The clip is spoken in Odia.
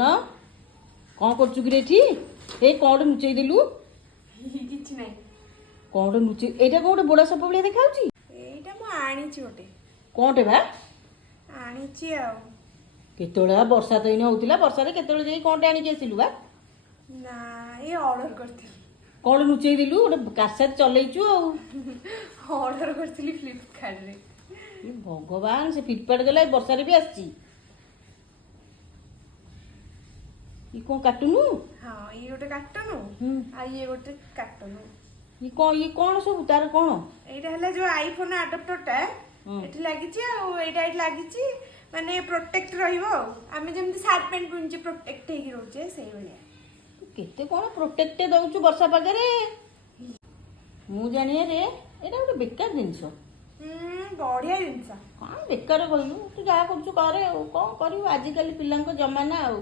ନା କଣ କରୁଛୁ କିରେ ଏଠି? ଏ କଣ ଗୋଟେ ଲୁଚେଇ ଦେଲୁ? କିଛି ନାହିଁ। କଣ ଗୋଟେ ଲୁଚେଇ, ଏଇଟା କଣ ଗୋଟେ ବୋଡ଼ା ସାପ ଭଳିଆ ଦେଖାଯାଉଛି? ଏଇଟା ମୁଁ ଆଣିଛି ଗୋଟେ। କଣଟେ ବା? ଆଣିଛି ଆଉ। କେତେବେଳେ ବା ବର୍ଷା ତ ଏଇନେ ହଉଥିଲା, ବର୍ଷାରେ କେତେବେଳେ ଯାଇ କଣଟେ ଆଣିକି ଆସିଲୁ ବା? ନା ଏଇ ଅର୍ଡର କରିଥିଲି। କଣ ଲୁଚେଇ ଦେଲୁ? ଗୋଟେ କାସେଟ ଚଲେଇଛୁ ଆଉ। ଅର୍ଡର କରିଥିଲି ଫ୍ଲିପକାର୍ଟରେ। ଏ ଭଗବାନ, ସେ ଫ୍ଲିପକାର୍ଟ ଗଲା ଏ ବର୍ଷାରେ ବି ଆସିଛି। ଇ କଣ କାଟୁନୁ? ହଁ ଇଏ ଗୋଟେ କାର୍ଟୁନ ଆଉ ଇଏ ଗୋଟେ କାର୍ଟୁନ। ଇଏ କଣ ସବୁ ତାର କଣ? ଏଇଟା ହେଲା ଯୋଉ ଆଇଫୋନ ଆଡାପ୍ଟରଟା ଏଠି ଲାଗିଛି ଆଉ ଏଇଟା ଏଠି ଲାଗିଛି, ମାନେ ପ୍ରୋଟେକ୍ଟ ରହିବ ଆଉ। ଆମେ ଯେମିତି ସାର୍ଟ ପ୍ୟାଣ୍ଟ ପିନ୍ଧୁଛେ ପ୍ରୋଟେକ୍ଟ ହେଇକି ରହୁଛେ ସେଇଭଳିଆ। କେତେ କଣ ପ୍ରୋଟେକ୍ଟ ଦଉଛୁ ବର୍ଷା ପାଗରେ? ମୁଁ ଜାଣିବାରେ ଏଇଟା ଗୋଟେ ବେକାର ଜିନିଷ। ବଢିଆ ଜିନିଷ। କଣ ବେକାର କହିଲୁ? ତୁ ଯାହା କରୁଛୁ କରେ ଆଉ, କଣ କରିବୁ, ଆଜିକାଲି ପିଲାଙ୍କ ଜମାନା ଆଉ।